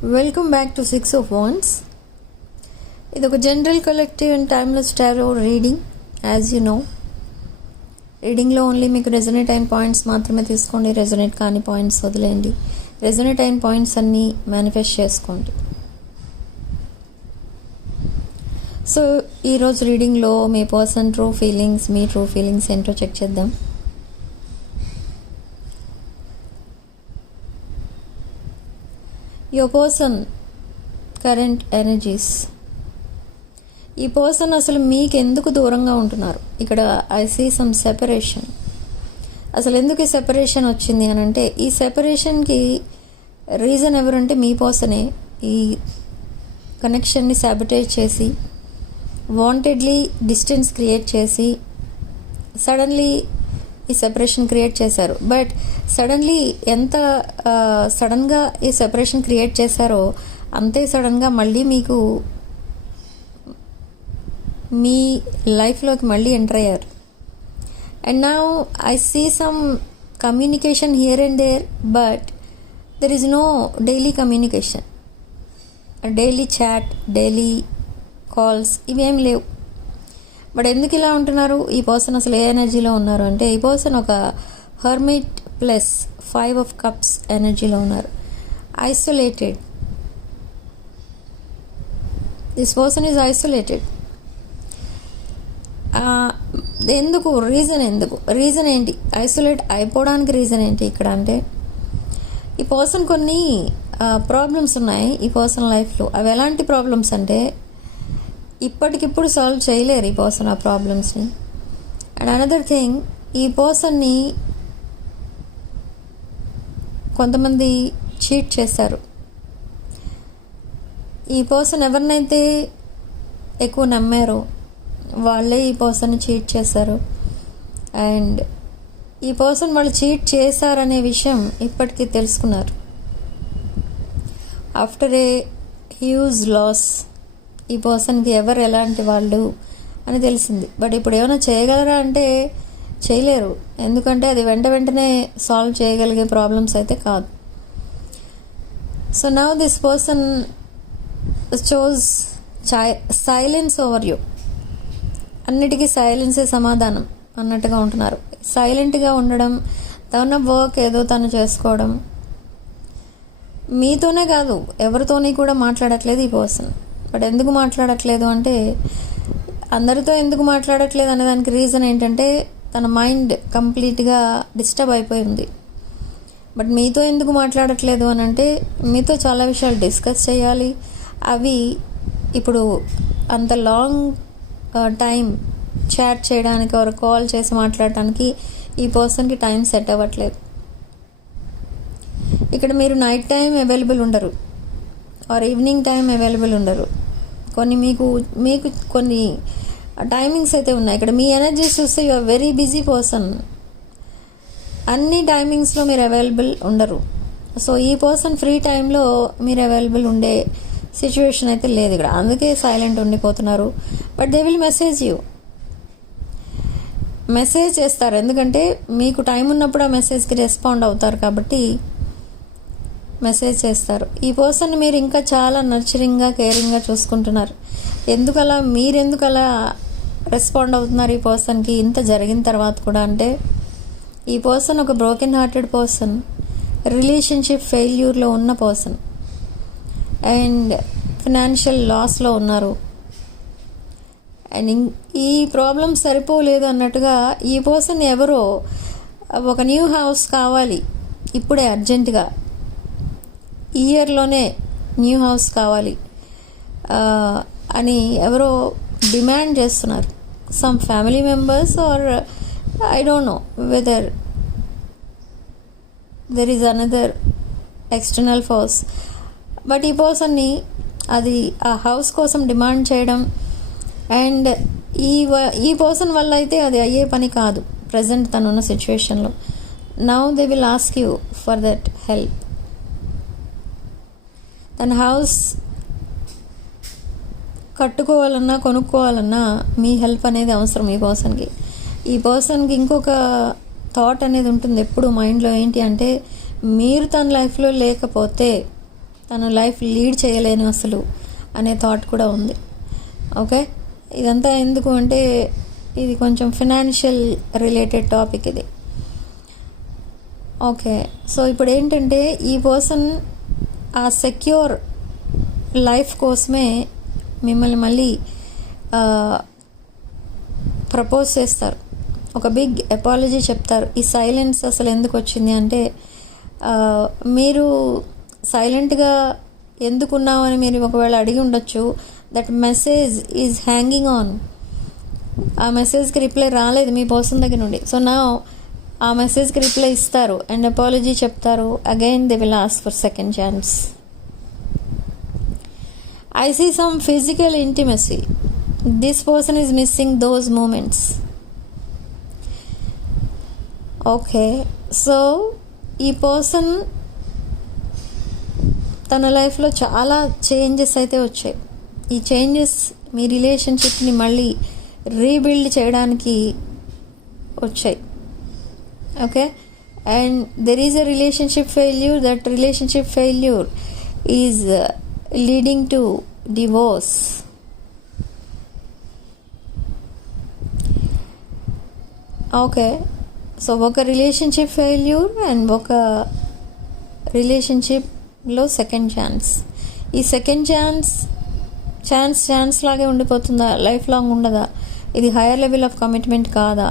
Welcome back to Six of Wands. ఇది ఒక general collective and timeless tarot reading. As you know, రీడింగ్లో only మీకు resonate అయిన points మాత్రమే తీసుకోండి, రెజొనేట్ కాని పాయింట్స్ వదిలేయండి. రెజొనేట్ అయిన పాయింట్స్ అన్నీ మేనిఫెస్ట్ చేసుకోండి. సో ఈరోజు రీడింగ్లో మీ పర్సన్ ట్రూ ఫీలింగ్స్, మీ ట్రూ ఫీలింగ్స్ ఏంటో చెక్ చేద్దాం. Your person current energies. ఈ పర్సన్ అసలు మీకు ఎందుకు దూరంగా ఉంటున్నారు? ఇక్కడ ఐ సీ సమ్ సెపరేషన్. అసలు ఎందుకు ఈ సెపరేషన్ వచ్చింది అని అంటే, ఈ సెపరేషన్కి రీజన్ ఎవరంటే మీ పర్సనే. ఈ కనెక్షన్ని సాబిటేజ్ చేసి, వాంటెడ్లీ డిస్టెన్స్ క్రియేట్ చేసి, సడన్లీ ఈ సెపరేషన్ క్రియేట్ చేశారు. బట్ సడన్లీ ఎంత సడన్గా ఈ సెపరేషన్ క్రియేట్ చేశారో అంతే సడన్గా మళ్ళీ మీకు మీ లైఫ్లోకి మళ్ళీ ఎంటర్ అయ్యారు. And now I see some communication here and there, but there is no daily communication, daily chat, daily calls ఇవేం లేవు. బట్ ఎందుకు ఇలా ఉంటున్నారు? ఈ పర్సన్ అసలు ఏ ఎనర్జీలో ఉన్నారు అంటే, ఈ పర్సన్ ఒక హర్మిట్ ప్లస్ 5 of Cups ఎనర్జీలో ఉన్నారు. Isolated. This person is isolated. ఎందుకు? రీజన్ ఏంటి? ఐసోలేట్ అయిపోవడానికి రీజన్ ఏంటి ఇక్కడ అంటే, ఈ పర్సన్ కొన్ని ప్రాబ్లమ్స్ ఉన్నాయి ఈ పర్సన్ లైఫ్లో. అవి ఎలాంటి ప్రాబ్లమ్స్ అంటే, ఇప్పటికిప్పుడు సాల్వ్ చేయలేరు ఈ పర్సన్ ఆ ప్రాబ్లమ్స్ని. అండ్ అనదర్ థింగ్, ఈ పర్సన్ని కొంతమంది చీట్ చేశారు. ఈ పర్సన్ ఎవరినైతే ఎక్కువ నమ్మారో వాళ్ళే ఈ పర్సన్ని చీట్ చేశారు. అండ్ ఈ పర్సన్ వాళ్ళు చీట్ చేశారనే విషయం ఇప్పటికీ తెలుసుకున్నారు. ఆఫ్టర్ ఏ హ్యూజ్ లాస్ ఈ పర్సన్కి ఎవరు ఎలాంటి వాళ్ళు అని తెలిసింది. బట్ ఇప్పుడు ఏమైనా చేయగలరా అంటే చేయలేరు. ఎందుకంటే అది వెంటనే సాల్వ్ చేయగలిగే ప్రాబ్లమ్స్ అయితే కాదు. So now this person chose silence over you. అన్నిటికీ సైలెన్సే సమాధానం అన్నట్టుగా ఉంటున్నారు. సైలెంట్గా ఉండడం, తన వర్క్ ఏదో తను చేసుకోవడం, మీతోనే కాదు ఎవరితోని కూడా మాట్లాడట్లేదు ఈ పర్సన్. బట్ ఎందుకు మాట్లాడట్లేదు అంటే, అందరితో ఎందుకు మాట్లాడట్లేదు అనే దానికి రీజన్ ఏంటంటే, తన మైండ్ కంప్లీట్గా డిస్టర్బ్ అయిపోయింది. బట్ మీతో ఎందుకు మాట్లాడట్లేదు అని అంటే, మీతో చాలా విషయాలు డిస్కస్ చేయాలి. అవి ఇప్పుడు అంత లాంగ్ టైం చాట్ చేయడానికి, ఒక కాల్ చేసి మాట్లాడటానికి ఈ పర్సన్కి టైం సెట్ అవ్వట్లేదు. ఇక్కడ మీరు నైట్ టైం అవైలబుల్ ఉండరు, ఆర్ ఈవినింగ్ టైం అవైలబుల్ ఉండరు. మీకు కొన్ని టైమింగ్స్ అయితే ఉన్నాయి. ఇక్కడ మీ ఎనర్జీస్ చూస్తే you are very busy person. అన్ని టైమింగ్స్లో మీరు అవైలబుల్ ఉండరు. సో ఈ పర్సన్ ఫ్రీ టైంలో మీరు అవైలబుల్ ఉండే సిచ్యువేషన్ అయితే లేదు ఇక్కడ. అందుకే సైలెంట్ ఉండిపోతున్నారు. బట్ దే విల్ మెసేజ్ చేస్తారు. ఎందుకంటే మీకు టైం ఉన్నప్పుడు ఆ మెసేజ్కి రెస్పాండ్ అవుతారు కాబట్టి మెసేజ్ చేస్తారు. ఈ పర్సన్ మీరు ఇంకా చాలా నర్చరింగ్గా, కేరింగ్గా చూసుకుంటున్నారు. మీరెందుకు అలా రెస్పాండ్ అవుతున్నారు ఈ పర్సన్కి ఇంత జరిగిన తర్వాత కూడా అంటే, ఈ పర్సన్ ఒక బ్రోకెన్ హార్టెడ్ పర్సన్, రిలేషన్షిప్ ఫెయిల్యూర్లో ఉన్న పర్సన్, అండ్ ఫినాన్షియల్ లాస్లో ఉన్నారు. అండ్ ఈ ప్రాబ్లం సరిపోలేదు అన్నట్టుగా ఈ పర్సన్ ఎవరో ఒక న్యూ హౌస్ కావాలి ఇప్పుడే అర్జెంటుగా, ఈ ఇయర్లోనే న్యూ హౌస్ కావాలి అని ఎవరో డిమాండ్ చేస్తున్నారు. Some family members or I don't know whether there is another external force. But ఈ పర్సన్ని అది ఆ హౌస్ కోసం డిమాండ్ చేయడం, అండ్ ఈ పర్సన్ వల్ల అయితే అది అయ్యే పని కాదు ప్రజెంట్ తనున్న సిచ్యువేషన్లో. Now they will ask you for that help. తన హౌస్ కట్టుకోవాలన్నా, కొనుక్కోవాలన్నా మీ హెల్ప్ అనేది అవసరం ఈ పర్సన్కి ఇంకొక థాట్ అనేది ఉంటుంది ఎప్పుడు మైండ్లో. ఏంటి అంటే, మీరు తన లైఫ్లో లేకపోతే తను లైఫ్ లీడ్ చేయలేను అసలు అనే థాట్ కూడా ఉంది. ఓకే, ఇదంతా ఎందుకు అంటే ఇది కొంచెం ఫినాన్షియల్ రిలేటెడ్ టాపిక్ ఇది. ఓకే, సో ఇప్పుడు ఏంటంటే ఈ పర్సన్ ఆ సెక్యూర్ లైఫ్ కోసమే మిమ్మల్ని మళ్ళీ ప్రపోజ్ చేస్తారు, ఒక బిగ్ అపాలజీ చెప్తారు. ఈ సైలెన్స్ అసలు ఎందుకు వచ్చింది అంటే మీరు సైలెంట్గా ఎందుకున్నామని మీరు ఒకవేళ అడిగి ఉండొచ్చు. That message is hanging on, ఆ మెసేజ్కి రిప్లై రాలేదు మీ పర్సన్ దగ్గర నుండి. సో నా ఆ మెసేజ్కి రిప్లై ఇస్తారు అండ్ అపాలజీ చెప్తారు. Again they will ask for second chance. I see some physical intimacy. This person is missing those moments. Okay, so ఈ person తన లైఫ్లో చాలా చేంజెస్ అయితే వచ్చాయి. ఈ చేంజెస్ మీ రిలేషన్షిప్ని మళ్ళీ రీబిల్డ్ చేయడానికి వచ్చాయి. Okay, and there is a relationship failure. That relationship failure is leading to divorce. Okay, so ఒక రిలేషన్షిప్ ఫెయిల్యూర్ అండ్ ఒక రిలేషన్షిప్లో సెకండ్ ఛాన్స్. ఈ సెకండ్ ఛాన్స్ లాగే ఉండిపోతుందా, లైఫ్ లాంగ్ ఉండదా, ఇది హైయర్ లెవెల్ ఆఫ్ కమిట్మెంట్ కాదా,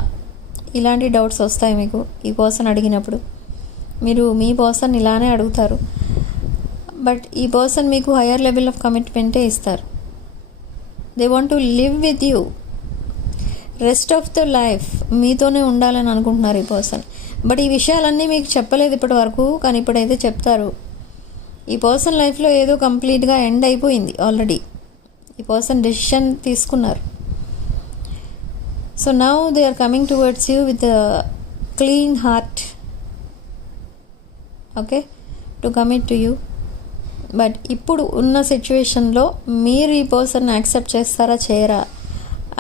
ఇలాంటి డౌట్స్ వస్తాయి మీకు ఈ పర్సన్ అడిగినప్పుడు. మీరు మీ పర్సన్ ఇలానే అడుగుతారు, బట్ ఈ పర్సన్ మీకు హయ్యర్ లెవెల్ ఆఫ్ కమిట్మెంటే ఇస్తారు. They want to live with you rest of the life, మీతోనే ఉండాలని అనుకుంటున్నారు ఈ పర్సన్. బట్ ఈ విషయాలన్నీ మీకు చెప్పలేదు ఇప్పటి వరకు, కానీ ఇప్పుడైతే చెప్తారు. ఈ పర్సన్ లైఫ్లో ఏదో కంప్లీట్గా ఎండ్ అయిపోయింది ఆల్రెడీ. ఈ పర్సన్ డెసిషన్ తీసుకున్నారు. So now they are coming towards you with clean heart, okay, to commit to you. But ఇప్పుడు ఉన్న సిచ్యువేషన్లో మీరు ఈ పర్సన్ యాక్సెప్ట్ చేస్తారా చేయరా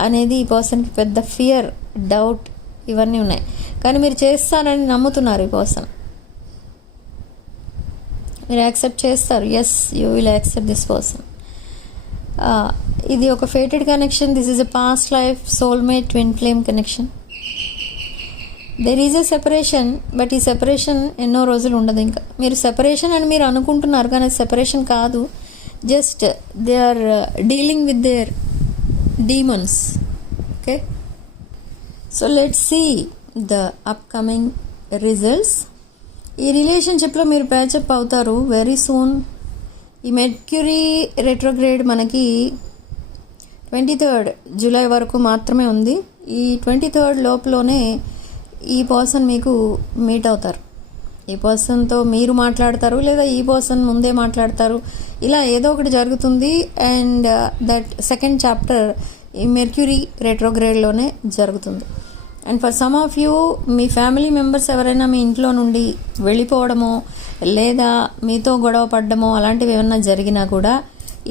అనేది ఈ పర్సన్కి పెద్ద ఫియర్, డౌట్ ఇవన్నీ ఉన్నాయి. కానీ మీరు చేస్తారని నమ్ముతున్నారు ఈ పర్సన్. మీరు యాక్సెప్ట్ చేస్తారు. Yes, you will accept this person. ఇది ఒక fated connection. This is a past life soulmate twin flame connection. There is a separation, but ఈ సెపరేషన్ ఎన్నో రోజులు ఉండదు. ఇంకా మీరు సెపరేషన్ అని మీరు అనుకుంటున్నారు, కానీ సెపరేషన్ కాదు. Just they are dealing with their demons. Okay, so let's see the upcoming results. ఈ రిలేషన్షిప్లో మీరు ప్యాచప్ అవుతారు వెరీ సూన్. ఈ మెర్క్యూరీ రెట్రోగ్రేడ్ మనకి 23rd జూలై వరకు మాత్రమే ఉంది. ఈ 23rd లోపలనే ఈ పర్సన్ మీకు మీట్ అవుతారు. ఈ పర్సన్తో మీరు మాట్లాడతారు, లేదా ఈ పర్సన్ ముందే మాట్లాడతారు. ఇలా ఏదో ఒకటి జరుగుతుంది. అండ్ దట్ సెకండ్ చాప్టర్ ఈ మెర్క్యూరీ రెట్రోగ్రేడ్లోనే జరుగుతుంది. And for some of you, me family members ఎవరైనా మీ ఇంట్లో నుండి వెళ్ళిపోవడమో లేదా మీతో గొడవ పడ్డమో అలాంటివి ఏమన్నా జరిగినా కూడా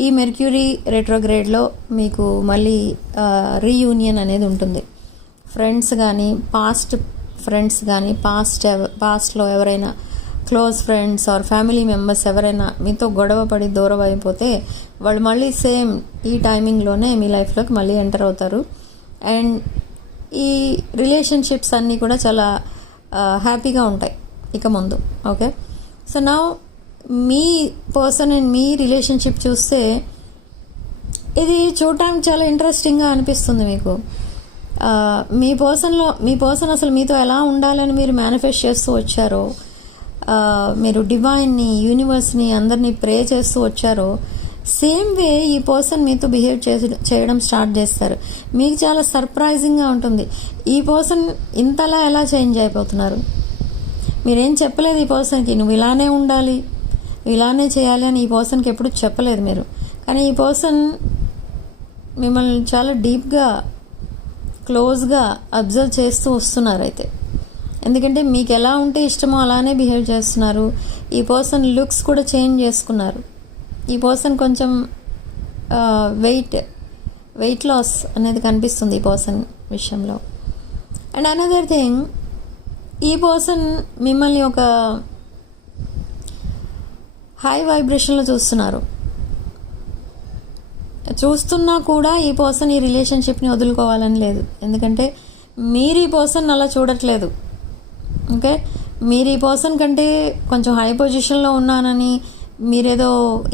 ఈ మెర్క్యూరీ రెట్రోగ్రేడ్లో మీకు మళ్ళీ రీయూనియన్ అనేది ఉంటుంది. ఫ్రెండ్స్ కానీ, పాస్ట్ ఫ్రెండ్స్ కానీ, పాస్ట్లో ఎవరైనా close friends or family members ఎవరైనా మీతో గొడవ పడి దూరం అయిపోతే వాళ్ళు మళ్ళీ సేమ్ ఈ టైమింగ్లోనే మీ లైఫ్లోకి మళ్ళీ ఎంటర్ అవుతారు. అండ్ ఈ రిలేషన్షిప్స్ అన్నీ కూడా చాలా హ్యాపీగా ఉంటాయి ఇక ముందు. ఓకే, సో నా మీ పర్సన్ అండ్ మీ రిలేషన్షిప్ చూస్తే ఇది చూడటానికి చాలా ఇంట్రెస్టింగ్గా అనిపిస్తుంది మీకు. మీ పర్సన్ అసలు మీతో ఎలా ఉండాలని మీరు మేనిఫెస్ట్ చేస్తూ వచ్చారో, మీరు డివైన్ని, యూనివర్స్ని, అందరినీ ప్రే చేస్తూ వచ్చారో, సేమ్ వే ఈ పర్సన్ మీతో బిహేవ్ చేయడం స్టార్ట్ చేస్తారు. మీకు చాలా సర్ప్రైజింగ్గా ఉంటుంది. ఈ పర్సన్ ఇంతలా ఎలా చేంజ్ అయిపోతున్నారు. మీరేం చెప్పలేదు ఈ పర్సన్కి, నువ్వు ఇలానే ఉండాలి, ఇలానే చేయాలి అని ఈ పర్సన్కి ఎప్పుడు చెప్పలేదు మీరు. కానీ ఈ పర్సన్ మిమ్మల్ని చాలా డీప్గా, క్లోజ్గా అబ్జర్వ్ చేస్తూ వస్తున్నారు. అయితే ఎందుకంటే మీకు ఎలా ఉంటే ఇష్టమో అలానే బిహేవ్ చేస్తున్నారు. ఈ పర్సన్ లుక్స్ కూడా చేంజ్ చేసుకున్నారు. ఈ పర్సన్ కొంచెం వెయిట్ లాస్ అనేది కనిపిస్తుంది ఈ పర్సన్ విషయంలో. అండ్ అనదర్ థింగ్, ఈ పర్సన్ మిమ్మల్ని ఒక హై వైబ్రేషన్లో చూస్తున్నారు. చూస్తున్నా కూడా ఈ పర్సన్ ఈ రిలేషన్షిప్ని వదులుకోవాలని లేదు. ఎందుకంటే మీరు ఈ పర్సన్ అలా చూడట్లేదు. ఓకే, మీరు ఈ పర్సన్ కంటే కొంచెం హై పొజిషన్లో ఉన్నానని మీరేదో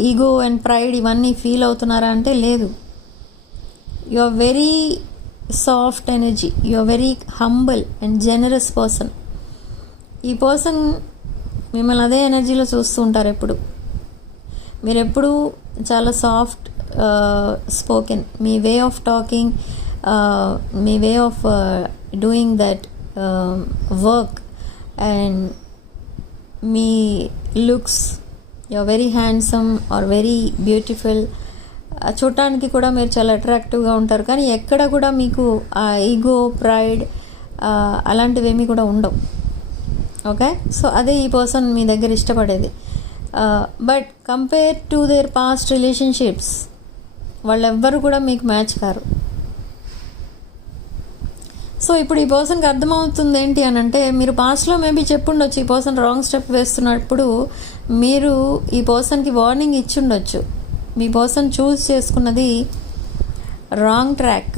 ఈగో అండ్ ప్రైడ్ ఇవన్నీ ఫీల్ అవుతున్నారా అంటే లేదు. You are very soft energy, you are very humble and generous person. ఈ పర్సన్ మిమ్మల్ని అదే ఎనర్జీలో చూస్తూ ఉంటారు ఎప్పుడు. మీరు ఎప్పుడు చాలా సాఫ్ట్ స్పోకెన్, మీ వే ఆఫ్ టాకింగ్, మీ way of doing that work and మీ looks, you are very handsome or very beautiful. చూడటానికి కూడా మీరు చాలా అట్రాక్టివ్గా ఉంటారు. కానీ ఎక్కడ కూడా మీకు ఆ ఈగో, ప్రైడ్ అలాంటివి ఏమీ కూడా ఉండవు. ఓకే, సో అదే ఈ పర్సన్ మీ దగ్గర ఇష్టపడేది. But compare to their past relationships వాళ్ళెవ్వరు కూడా మీకు మ్యాచ్ కారు. సో ఇప్పుడు ఈ పర్సన్కి అర్థమవుతుంది ఏంటి అని అంటే, మీరు పాస్ట్లో మేబీ చెప్పుండొచ్చు ఈ పర్సన్ రాంగ్ స్టెప్ వేస్తున్నప్పుడు మీరు ఈ పర్సన్కి వార్నింగ్ ఇచ్చుండొచ్చు. మీ పర్సన్ చూస్ చేసుకున్నది రాంగ్ ట్రాక్.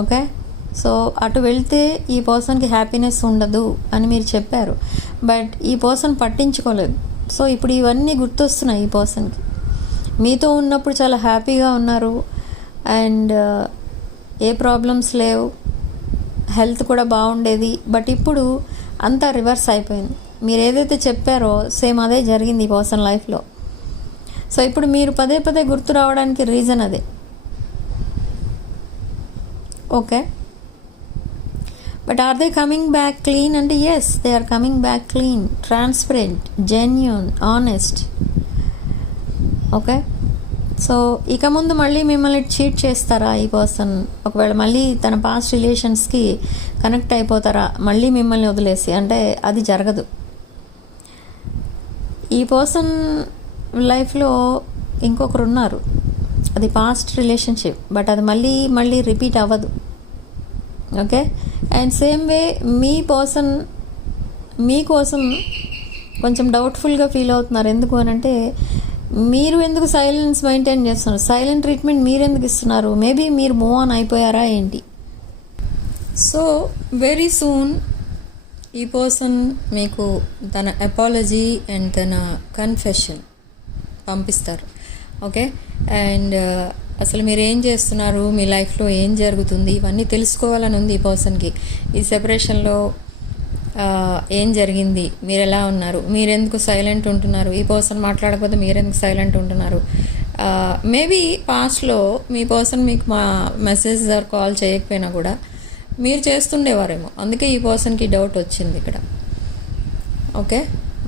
ఓకే, సో అటు వెళ్తే ఈ పర్సన్కి హ్యాపీనెస్ ఉండదు అని మీరు చెప్పారు. బట్ ఈ పర్సన్ పట్టించుకోలేదు. సో ఇప్పుడు ఇవన్నీ గుర్తొస్తున్నాయి ఈ పర్సన్కి. మీతో ఉన్నప్పుడు చాలా హ్యాపీగా ఉన్నారు అండ్ ఏ ప్రాబ్లమ్స్ లేవు, హెల్త్ కూడా బాగుండేది. బట్ ఇప్పుడు అంతా రివర్స్ అయిపోయింది. మీరు ఏదైతే చెప్పారో సేమ్ అదే జరిగింది ఈ పర్సన్ లైఫ్లో. సో ఇప్పుడు మీరు పదే పదే గుర్తు రావడానికి రీజన్ అదే. Okay, but are they coming back clean అంటే yes, they are coming back clean, transparent, genuine, honest. Okay, so ఇక ముందు మళ్ళీ మిమ్మల్ని చీట్ చేస్తారా ఈ పర్సన్? ఒకవేళ మళ్ళీ తన పాస్ట్ రిలేషన్స్కి కనెక్ట్ అయిపోతారా మళ్ళీ మిమ్మల్ని వదిలేసి? అంటే అది జరగదు. ఈ పర్సన్ లైఫ్లో ఇంకొకరు ఉన్నారు, అది పాస్ట్ రిలేషన్షిప్, బట్ అది మళ్ళీ రిపీట్ అవ్వదు. Okay, and same way me person మీకోసం కొంచెం డౌట్ఫుల్గా ఫీల్ అవుతున్నారు. ఎందుకు అని అంటే, మీరు ఎందుకు సైలెన్స్ మెయింటైన్ చేస్తున్నారు? సైలెంట్ ట్రీట్మెంట్ మీరు ఎందుకు ఇస్తున్నారు? మేబీ మీరు మూవ్ ఆన్ అయిపోయారా ఏంటి? సో వెరీ సూన్ ఈ పర్సన్ మీకు తన అపాలజీ అండ్ తన కన్ఫెషన్ పంపిస్తారు. ఓకే, అండ్ అసలు మీరు ఏం చేస్తున్నారు, మీ లైఫ్లో ఏం జరుగుతుంది, ఇవన్నీ తెలుసుకోవాలని ఉంది ఈ పర్సన్కి. ఈ సెపరేషన్లో ఏం జరిగింది, మీరు ఎలా ఉన్నారు, మీరెందుకు సైలెంట్ ఉంటున్నారు, ఈ పర్సన్ మాట్లాడకపోతే మీరెందుకు సైలెంట్ ఉంటున్నారు. మేబీ పాస్ట్లో మీ పర్సన్ మీకు మా మెసేజ్ ఆర్ కాల్ చేయకపోయినా కూడా మీరు చేస్తుండేవారేమో, అందుకే ఈ పర్సన్కి డౌట్ వచ్చింది ఇక్కడ. Okay,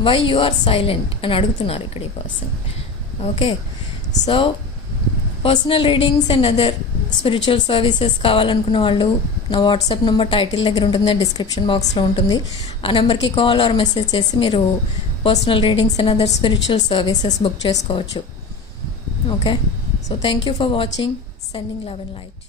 why you are silent అని అడుగుతున్నారు ఇక్కడ ఈ person. Okay, so personal readings and other spiritual services కావాలనుకున్న వాళ్ళు నా వాట్సాప్ నెంబర్ టైటిల్ దగ్గర ఉంటుంది, డిస్క్రిప్షన్ బాక్స్లో ఉంటుంది. ఆ నెంబర్కి కాల్ ఆర్ మెసేజ్ చేసి మీరు personal readings and other spiritual services book చేసుకోవచ్చు. Okay, so thank you for watching. Sending love and light.